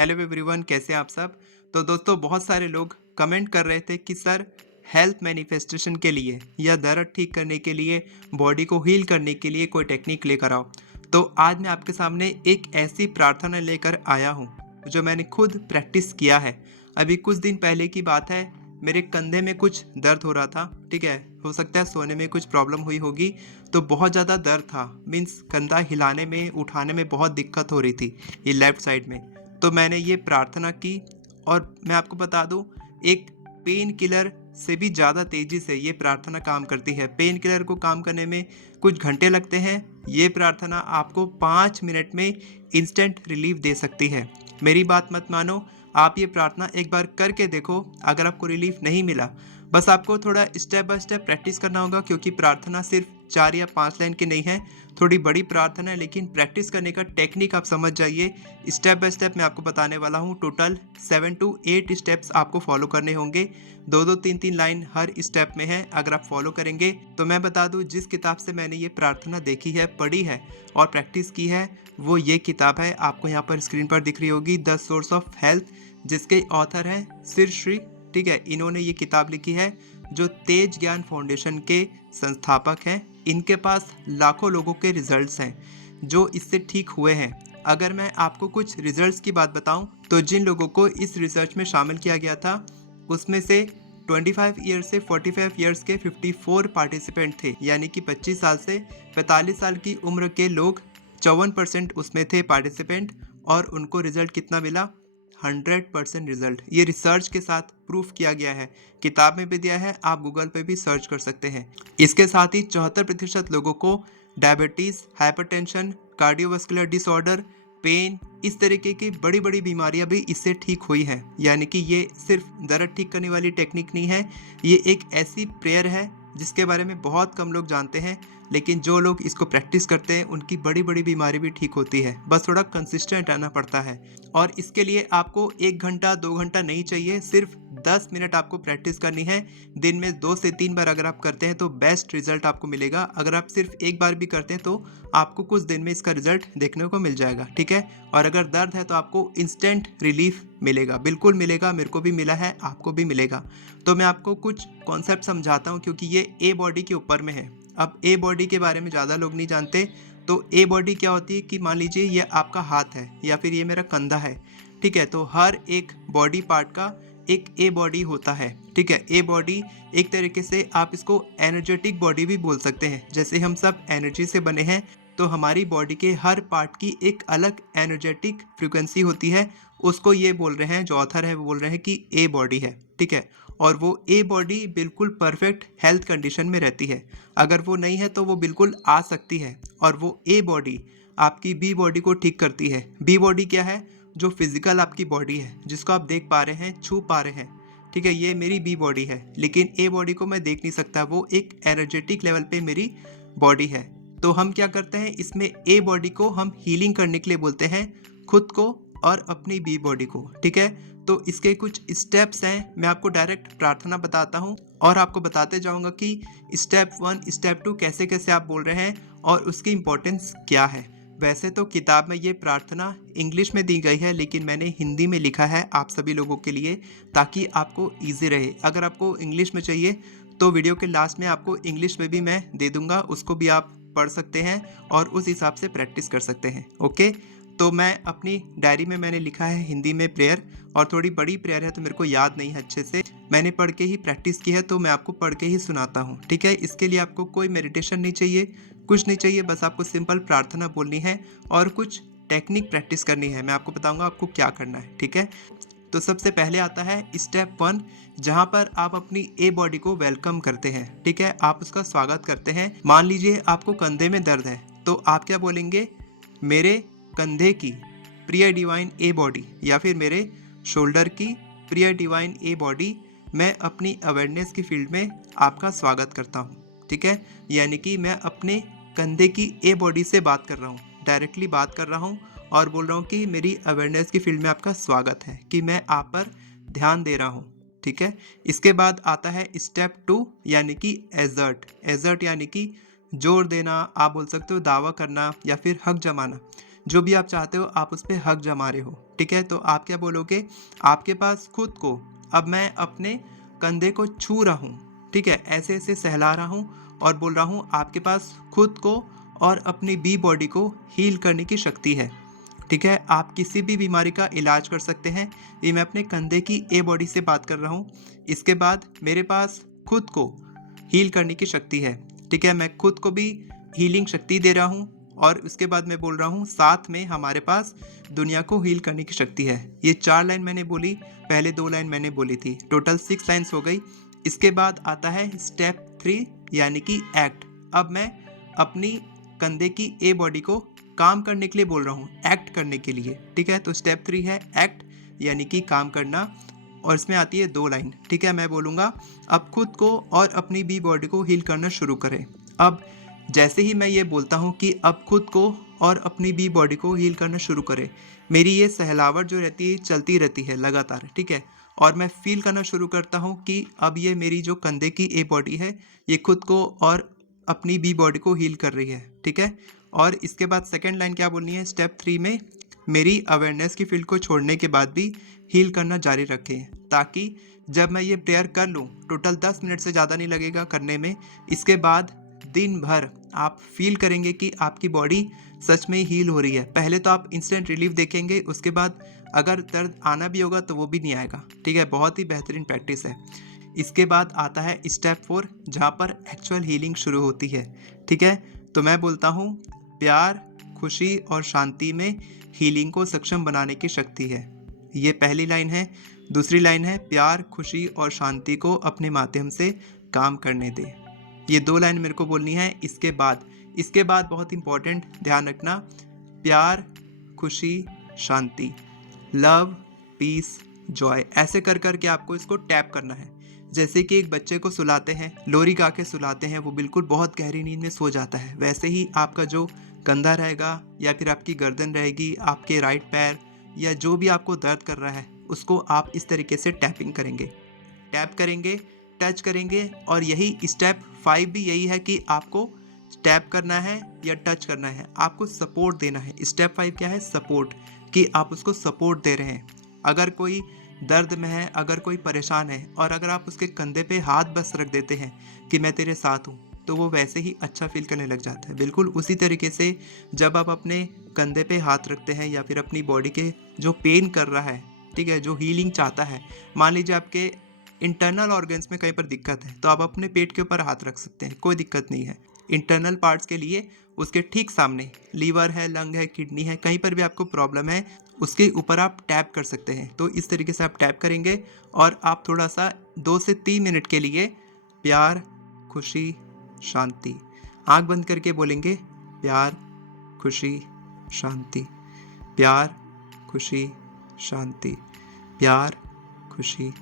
Hello everyone, कैसे हैं आप सब। तो दोस्तों, बहुत सारे लोग कमेंट कर रहे थे कि सर हेल्थ मैनिफेस्टेशन के लिए या दर्द ठीक करने के लिए, बॉडी को हील करने के लिए कोई टेक्निक लेकर आओ। तो आज मैं आपके सामने एक ऐसी प्रार्थना लेकर आया हूँ जो मैंने खुद प्रैक्टिस किया है। अभी कुछ दिन पहले की बात है, मेरे कंधे में कुछ दर्द हो रहा था। ठीक है, हो सकता है सोने में कुछ प्रॉब्लम हुई होगी, तो बहुत ज़्यादा दर्द था। मीन्स कंधा हिलाने में उठाने में बहुत दिक्कत हो रही थी, ये लेफ्ट साइड में। तो मैंने ये प्रार्थना की और मैं आपको बता दूं, एक पेन किलर से भी ज़्यादा तेज़ी से ये प्रार्थना काम करती है। पेन किलर को काम करने में कुछ घंटे लगते हैं, ये प्रार्थना आपको 5 मिनट में इंस्टेंट रिलीफ दे सकती है। मेरी बात मत मानो, आप ये प्रार्थना एक बार करके देखो। अगर आपको रिलीफ नहीं मिला, बस आपको थोड़ा स्टेप बाय स्टेप प्रैक्टिस करना होगा, क्योंकि प्रार्थना सिर्फ 4 या 5 लाइन की नहीं है, थोड़ी बड़ी प्रार्थना है। लेकिन प्रैक्टिस करने का टेक्निक आप समझ जाइए। स्टेप बाय स्टेप मैं आपको बताने वाला हूँ। टोटल 7 to 8 स्टेप्स आपको फॉलो करने होंगे। 2-2 3-3 लाइन हर स्टेप में है। अगर आप फॉलो करेंगे तो मैं बता दूँ, जिस किताब से मैंने ये प्रार्थना देखी है, पढ़ी है और प्रैक्टिस की है, वो ये किताब है, आपको यहाँ पर स्क्रीन पर दिख रही होगी, द सोर्स ऑफ हेल्थ, जिसके ऑथर हैं सिर श्री। ठीक है, इन्होंने ये किताब लिखी है, जो तेज ज्ञान फाउंडेशन के संस्थापक हैं। इनके पास लाखों लोगों के रिजल्ट्स हैं जो इससे ठीक हुए हैं। अगर मैं आपको कुछ रिजल्ट्स की बात बताऊं, तो जिन लोगों को इस रिसर्च में शामिल किया गया था, उसमें से 25 ईयर से 45 ईयर्स के 54 पार्टिसिपेंट थे, यानी कि 25 साल से 45 साल की उम्र के लोग 54% उसमें थे पार्टिसिपेंट। और उनको रिजल्ट कितना मिला? 100% रिजल्ट। ये रिसर्च के साथ प्रूफ किया गया है, किताब में भी दिया है, आप गूगल पे भी सर्च कर सकते हैं। इसके साथ ही 74% लोगों को diabetes, hypertension, cardiovascular disorder, pain, इस तरीके की बड़ी बड़ी बीमारियां भी इससे ठीक हुई हैं। यानी कि ये सिर्फ दर्द ठीक करने वाली टेक्निक नहीं है, ये एक ऐसी प्रेयर है जिसके बारे में बहुत कम लोग जानते हैं। लेकिन जो लोग इसको प्रैक्टिस करते हैं, उनकी बड़ी बड़ी बीमारी भी ठीक होती है। बस थोड़ा कंसिस्टेंट रहना पड़ता है। और इसके लिए आपको 1 घंटा 2 घंटा नहीं चाहिए, सिर्फ 10 मिनट आपको प्रैक्टिस करनी है। दिन में 2 से 3 बार अगर आप करते हैं तो बेस्ट रिजल्ट आपको मिलेगा। अगर आप सिर्फ एक बार भी करते हैं तो आपको कुछ दिन में इसका रिजल्ट देखने को मिल जाएगा। ठीक है, और अगर दर्द है तो आपको इंस्टेंट रिलीफ मिलेगा, बिल्कुल मिलेगा। मेरे को भी मिला है, आपको भी मिलेगा। तो मैं आपको कुछ कॉन्सेप्ट समझाता हूँ, क्योंकि ये ए बॉडी के ऊपर में है। अब ए बॉडी के बारे में ज़्यादा लोग नहीं जानते। तो ए बॉडी क्या होती है कि मान लीजिए ये आपका हाथ है या फिर ये मेरा कंधा है। ठीक है, तो हर एक बॉडी पार्ट का एक ए बॉडी होता है। ठीक है, ए बॉडी एक तरीके से आप इसको एनर्जेटिक बॉडी भी बोल सकते हैं। जैसे हम सब एनर्जी से बने हैं, तो हमारी बॉडी के हर पार्ट की एक अलग एनर्जेटिक फ्रिक्वेंसी होती है। उसको ये बोल रहे हैं, जो ऑथर है वो बोल रहे हैं कि ए बॉडी है। ठीक है, और वो ए बॉडी बिल्कुल परफेक्ट हेल्थ कंडीशन में रहती है। अगर वो नहीं है तो वो बिल्कुल आ सकती है। और वो ए बॉडी आपकी बी बॉडी को ठीक करती है। बी बॉडी क्या है? जो फिजिकल आपकी बॉडी है, जिसको आप देख पा रहे हैं, छू पा रहे हैं। ठीक है, ये मेरी बी बॉडी है। लेकिन ए बॉडी को मैं देख नहीं सकता, वो एक एनर्जेटिक लेवल पे मेरी बॉडी है। तो हम क्या करते हैं, इसमें ए बॉडी को हम हीलिंग करने के लिए बोलते हैं, खुद को और अपनी बी बॉडी को। ठीक है, तो इसके कुछ स्टेप्स हैं। मैं आपको डायरेक्ट प्रार्थना बताता हूँ और आपको बताते जाऊँगा कि स्टेप 1 स्टेप 2 कैसे कैसे आप बोल रहे हैं और उसकी इम्पोर्टेंस क्या है। वैसे तो किताब में ये प्रार्थना इंग्लिश में दी गई है, लेकिन मैंने हिंदी में लिखा है आप सभी लोगों के लिए, ताकि आपको ईजी रहे। अगर आपको इंग्लिश में चाहिए तो वीडियो के लास्ट में आपको इंग्लिश में भी मैं दे दूंगा, उसको भी आप पढ़ सकते हैं और उस हिसाब से प्रैक्टिस कर सकते हैं। ओके, तो मैं अपनी डायरी में मैंने लिखा है हिंदी में प्रेयर, और थोड़ी बड़ी प्रेयर है तो मेरे को याद नहीं है अच्छे से। मैंने पढ़ के ही प्रैक्टिस की है, तो मैं आपको पढ़ के ही सुनाता हूँ। ठीक है, इसके लिए आपको कोई मेडिटेशन नहीं चाहिए, कुछ नहीं चाहिए, बस आपको सिंपल प्रार्थना बोलनी है और कुछ टेक्निक प्रैक्टिस करनी है। मैं आपको बताऊंगा आपको क्या करना है। ठीक है, तो सबसे पहले आता है स्टेप 1, जहां पर आप अपनी ए बॉडी को वेलकम करते हैं। ठीक है, आप उसका स्वागत करते हैं। मान लीजिए आपको कंधे में दर्द है, तो आप क्या बोलेंगे? मेरे कंधे की प्रिय डिवाइन ए बॉडी, या फिर मेरे शोल्डर की प्रिय डिवाइन ए बॉडी, मैं अपनी अवेयरनेस की फील्ड में आपका स्वागत करता हूँ। ठीक है, यानी कि मैं अपने कंधे की ए बॉडी से बात कर रहा हूँ, डायरेक्टली बात कर रहा हूँ और बोल रहा हूँ कि मेरी अवेयरनेस की फील्ड में आपका स्वागत है, कि मैं आप पर ध्यान दे रहा हूँ। ठीक है, इसके बाद आता है स्टेप 2, यानी कि एजर्ट। एजर्ट यानी कि जोर देना, आप बोल सकते हो दावा करना या फिर हक जमाना। जो भी आप चाहते हो आप उस पर हक जमा रहे हो, ठीक है। तो आप क्या बोलोगे, आपके पास खुद को, अब मैं अपने कंधे को छू रहा हूँ, ठीक है, ऐसे ऐसे सहला रहा हूँ और बोल रहा हूँ आपके पास खुद को और अपनी बी बॉडी को हील करने की शक्ति है, ठीक है। आप किसी भी बीमारी का इलाज कर सकते हैं। ये मैं अपने कंधे की ए बॉडी से बात कर रहा हूँ। इसके बाद मेरे पास खुद को हील करने की शक्ति है, ठीक है। मैं खुद को भी हीलिंग शक्ति दे रहा हूँ और उसके बाद मैं बोल रहा हूँ साथ में हमारे पास दुनिया को हील करने की शक्ति है। ये 4 लाइन मैंने बोली, पहले 2 लाइन मैंने बोली थी, टोटल 6 लाइन्स हो गई। इसके बाद आता है स्टेप 3 यानी कि एक्ट। अब मैं अपनी कंधे की ए बॉडी को काम करने के लिए बोल रहा हूँ, एक्ट करने के लिए, ठीक है। तो स्टेप 3 है एक्ट यानी कि काम करना, और इसमें आती है 2 लाइन, ठीक है। मैं बोलूँगा अब खुद को और अपनी बी बॉडी को हील करना शुरू करें। अब जैसे ही मैं ये बोलता हूँ कि अब खुद को और अपनी बी बॉडी को हील करना शुरू करें, मेरी ये सहलावट जो रहती है चलती रहती है लगातार, ठीक है। और मैं फील करना शुरू करता हूँ कि अब ये मेरी जो कंधे की ए बॉडी है ये खुद को और अपनी बी बॉडी को हील कर रही है, ठीक है। और इसके बाद सेकेंड लाइन क्या बोलनी है, स्टेप 3 में मेरी अवेयरनेस की फील्ड को छोड़ने के बाद भी हील करना जारी रखें, ताकि जब मैं ये प्रेयर कर लूँ, टोटल 10 मिनट से ज़्यादा नहीं लगेगा करने में। इसके बाद दिन भर आप फील करेंगे कि आपकी बॉडी सच में हील हो रही है। पहले तो आप इंस्टेंट रिलीफ देखेंगे, उसके बाद अगर दर्द आना भी होगा तो वो भी नहीं आएगा, ठीक है। बहुत ही बेहतरीन प्रैक्टिस है। इसके बाद आता है स्टेप 4 जहाँ पर एक्चुअल हीलिंग शुरू होती है, ठीक है। तो मैं बोलता हूँ प्यार, खुशी और शांति में हीलिंग को सक्षम बनाने की शक्ति है। ये पहली लाइन है। दूसरी लाइन है प्यार, खुशी और शांति को अपने माध्यम से काम करने दे। ये 2 लाइन मेरे को बोलनी है। इसके बाद बहुत इंपॉर्टेंट, ध्यान रखना, प्यार, खुशी, शांति, लव, पीस, जॉय, ऐसे कर कर के आपको इसको टैप करना है। जैसे कि एक बच्चे को सुलाते हैं, लोरी गा के सुलाते हैं, वो बिल्कुल बहुत गहरी नींद में सो जाता है, वैसे ही आपका जो कंधा रहेगा या फिर आपकी गर्दन रहेगी, आपके राइट पैर या जो भी आपको दर्द कर रहा है उसको आप इस तरीके से टैपिंग करेंगे, टैप करेंगे, टच करेंगे। और यही स्टेप 5 भी यही है कि आपको टैप करना है या टच करना है, आपको सपोर्ट देना है। स्टेप 5 क्या है, सपोर्ट, कि आप उसको सपोर्ट दे रहे हैं। अगर कोई दर्द में है, अगर कोई परेशान है और अगर आप उसके कंधे पे हाथ बस रख देते हैं कि मैं तेरे साथ हूँ, तो वो वैसे ही अच्छा फील करने लग जाता है। बिल्कुल उसी तरीके से जब आप अपने कंधे पे हाथ रखते हैं या फिर अपनी बॉडी के जो पेन कर रहा है, ठीक है, जो हीलिंग चाहता है, मान लीजिए आपके इंटरनल ऑर्गन्स में कहीं पर दिक्कत है तो आप अपने पेट के ऊपर हाथ रख सकते हैं, कोई दिक्कत नहीं है। इंटरनल पार्ट्स के लिए उसके ठीक सामने लीवर है, लंग है, किडनी है, कहीं पर भी आपको प्रॉब्लम है उसके ऊपर आप टैप कर सकते हैं। तो इस तरीके से आप टैप करेंगे और आप थोड़ा सा 2 से 3 मिनट के लिए प्यार, खुशी, शांति, आंख बंद करके बोलेंगे प्यार, खुशी, शांति, प्यार, खुशी, शांति, प्यार, खुशी,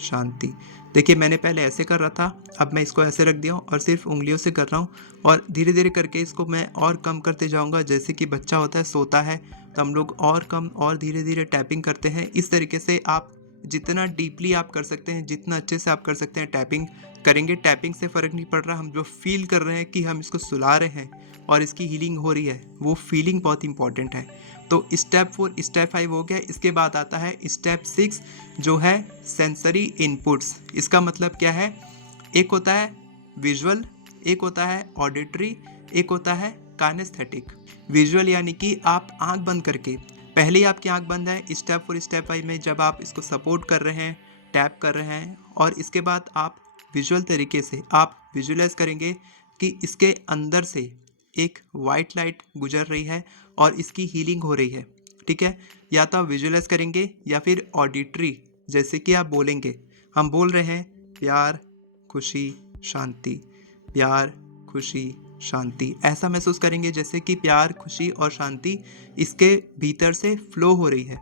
शांति। देखिए मैंने पहले ऐसे कर रहा था, अब मैं इसको ऐसे रख दिया हूँ और सिर्फ उंगलियों से कर रहा हूँ और धीरे धीरे करके इसको मैं और कम करते जाऊँगा। जैसे कि बच्चा होता है, सोता है, तो हम लोग और कम और धीरे धीरे टैपिंग करते हैं। इस तरीके से आप जितना डीपली आप कर सकते हैं, जितना अच्छे से आप कर सकते हैं टैपिंग करेंगे। टैपिंग से फ़र्क नहीं पड़ रहा, हम जो फील कर रहे हैं कि हम इसको सुला रहे हैं और इसकी हीलिंग हो रही है, वो फीलिंग बहुत इंपॉर्टेंट है। तो स्टेप 4 स्टेप 5 हो गया। इसके बाद आता है स्टेप 6 जो है सेंसरी इनपुट्स। इसका मतलब क्या है, एक होता है विजुअल, एक होता है ऑडिटरी, एक होता है काइनेस्थेटिक। विजुअल यानी कि आप आंख बंद करके, पहले ही आपकी आंख बंद है स्टेप 4 स्टेप 5 में, जब आप इसको सपोर्ट कर रहे हैं, टैप कर रहे हैं, और इसके बाद आप विजुअल तरीके से आप विजुअलाइज करेंगे कि इसके अंदर से एक वाइट लाइट गुजर रही है और इसकी हीलिंग हो रही है, ठीक है। या तो आप विजुअलाइज करेंगे या फिर ऑडिटरी, जैसे कि आप बोलेंगे, हम बोल रहे हैं प्यार, खुशी, शांति, प्यार, खुशी, शांति, ऐसा महसूस करेंगे जैसे कि प्यार, खुशी और शांति इसके भीतर से फ्लो हो रही है।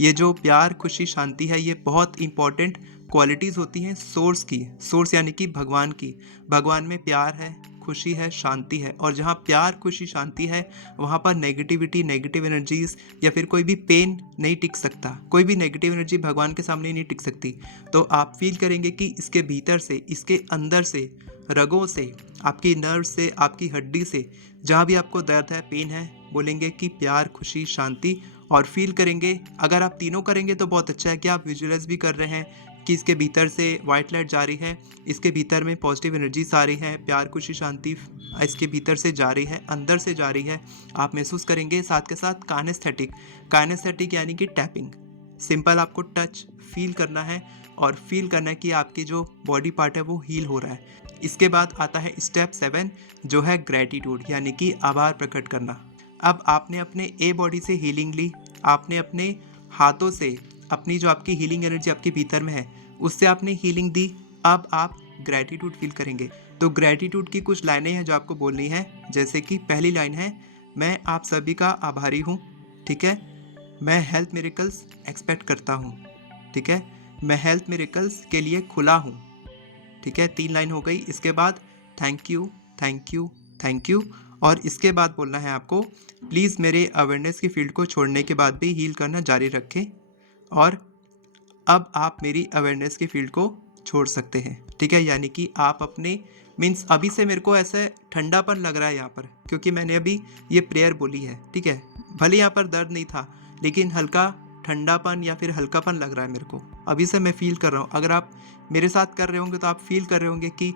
ये जो प्यार, खुशी, शांति है, ये बहुत इंपॉर्टेंट क्वालिटीज़ होती हैं सोर्स की। सोर्स यानी कि भगवान की। भगवान में प्यार है, खुशी है, शांति है, और जहाँ प्यार, खुशी, शांति है वहाँ पर नेगेटिविटी, नेगेटिव एनर्जीज या फिर कोई भी पेन नहीं टिक सकता। कोई भी नेगेटिव एनर्जी भगवान के सामने नहीं टिक सकती। तो आप फील करेंगे कि इसके भीतर से, इसके अंदर से, रगों से, आपकी नर्व से, आपकी हड्डी से, जहाँ भी आपको दर्द है, पेन है, बोलेंगे कि प्यार, खुशी, शांति और फील करेंगे। अगर आप तीनों करेंगे तो बहुत अच्छा है कि आप विजुअलाइज भी कर रहे हैं कि इसके भीतर से वाइट लाइट जा रही है, इसके भीतर में पॉजिटिव एनर्जीज आ रही है, प्यार, खुशी, शांति इसके भीतर से जा रही है, अंदर से जा रही है, आप महसूस करेंगे। साथ के साथ काइनेस्थेटिक यानी कि टैपिंग, सिंपल आपको टच फील करना है और फील करना है कि आपकी जो बॉडी पार्ट है वो हील हो रहा है। इसके बाद आता है स्टेप 7 जो है ग्रैटिट्यूड यानी कि आभार प्रकट करना। अब आपने अपने ए बॉडी से हीलिंग ली, आपने अपने हाथों से अपनी जो आपकी हीलिंग एनर्जी आपके भीतर में है उससे आपने हीलिंग दी। अब आप ग्रैटिट्यूड फील करेंगे। तो ग्रैटिट्यूड की कुछ लाइनें हैं जो आपको बोलनी है, जैसे कि पहली लाइन है, मैं आप सभी का आभारी हूँ। ठीक है, मैं हेल्थ मिरेकल्स एक्सपेक्ट करता हूँ। ठीक है, मैं हेल्थ मिरेकल्स के लिए खुला हूँ। ठीक है, 3 लाइन हो गई। इसके बाद thank you, thank you, thank you. और इसके बाद बोलना है आपको, प्लीज़ मेरे अवेयरनेस की फील्ड को छोड़ने के बाद भी हील करना जारी रखें। और अब आप मेरी अवेयरनेस की फील्ड को छोड़ सकते हैं। ठीक है, यानी कि आप अपने मीन्स अभी से मेरे को ऐसे ठंडापन लग रहा है यहाँ पर, क्योंकि मैंने अभी ये प्रेयर बोली है। ठीक है, भले यहाँ पर दर्द नहीं था लेकिन हल्का ठंडापन या फिर हल्कापन लग रहा है मेरे को, अभी से मैं फील कर रहा हूँ। अगर आप मेरे साथ कर रहे होंगे तो आप फील कर रहे होंगे कि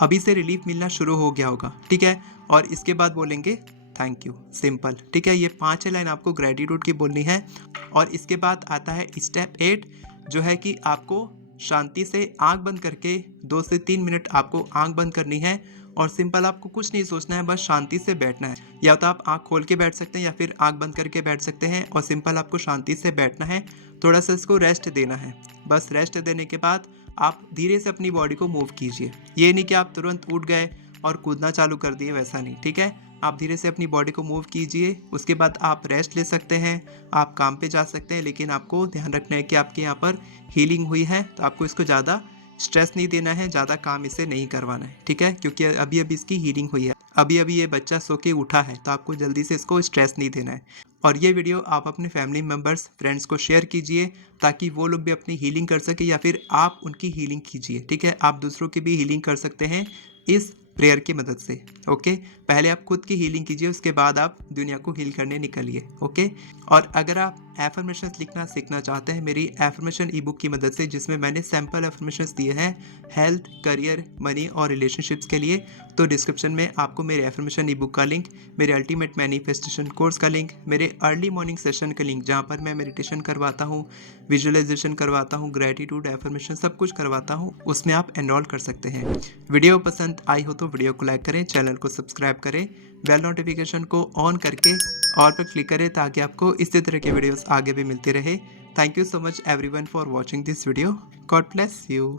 अभी से रिलीफ मिलना शुरू हो गया होगा। ठीक है, और इसके बाद बोलेंगे थैंक यू, सिंपल। ठीक है, ये 5 लाइन आपको ग्रेटिट्यूड की बोलनी है। और इसके बाद आता है स्टेप 8 जो है कि आपको शांति से आंख बंद करके 2 से 3 मिनट आपको आंख बंद करनी है और सिंपल आपको कुछ नहीं सोचना है, बस शांति से बैठना है। या तो आप आंख खोल के बैठ सकते हैं या फिर आंख बंद करके बैठ सकते हैं और सिंपल आपको शांति से बैठना है। थोड़ा सा इसको रेस्ट देना है। बस रेस्ट देने के बाद आप धीरे से अपनी बॉडी को मूव कीजिए। ये नहीं कि आप तुरंत उठ गए और कूदना चालू कर दिए, वैसा नहीं। ठीक है, आप धीरे से अपनी बॉडी को मूव कीजिए। उसके बाद आप रेस्ट ले सकते हैं, आप काम पे जा सकते हैं, लेकिन आपको ध्यान रखना है कि आपके यहाँ पर हीलिंग हुई है तो आपको इसको ज़्यादा स्ट्रेस नहीं देना है, ज़्यादा काम इससे नहीं करवाना है। ठीक है, क्योंकि अभी अभी इसकी हीलिंग हुई है, अभी अभी ये बच्चा सो के उठा है, तो आपको जल्दी से इसको स्ट्रेस नहीं देना है। और ये वीडियो आप अपने फैमिली मेम्बर्स, फ्रेंड्स को शेयर कीजिए ताकि वो लोग भी अपनी हीलिंग कर सके या फिर आप उनकी हीलिंग कीजिए। ठीक है, आप दूसरों की भी हीलिंग कर सकते हैं इस प्रेयर की मदद से। ओके, पहले आप खुद की हीलिंग कीजिए, उसके बाद आप दुनिया को हील करने निकलिए। ओके, और अगर आप एफर्मेशंस लिखना सीखना चाहते हैं मेरी एफर्मेशन ई बुक की मदद से, जिसमें मैंने सैम्पल एफर्मेशंस दिए हैं हेल्थ, करियर, मनी और रिलेशनशिप्स के लिए, तो डिस्क्रिप्शन में आपको मेरे एफर्मेशन ई बुक का लिंक, मेरे अल्टीमेट मैनिफेस्टेशन कोर्स का लिंक, मेरे अर्ली मॉर्निंग सेशन का लिंक जहाँ पर मैं मेडिटेशन करवाता हूँ, विजुअलाइजेशन करवाता हूँ, ग्रेटिट्यूड, एफर्मेशन सब कुछ करवाता हूँ, उसमें आप एनरोल कर सकते हैं। वीडियो पसंद आई हो तो वीडियो को लाइक करें, चैनल को सब्सक्राइब करें, बेल नोटिफिकेशन को ऑन करके ऑल पर क्लिक करें ताकि आपको इसी तरह के वीडियोस आगे भी मिलते रहे। Thank you so much everyone for watching this video. God bless you.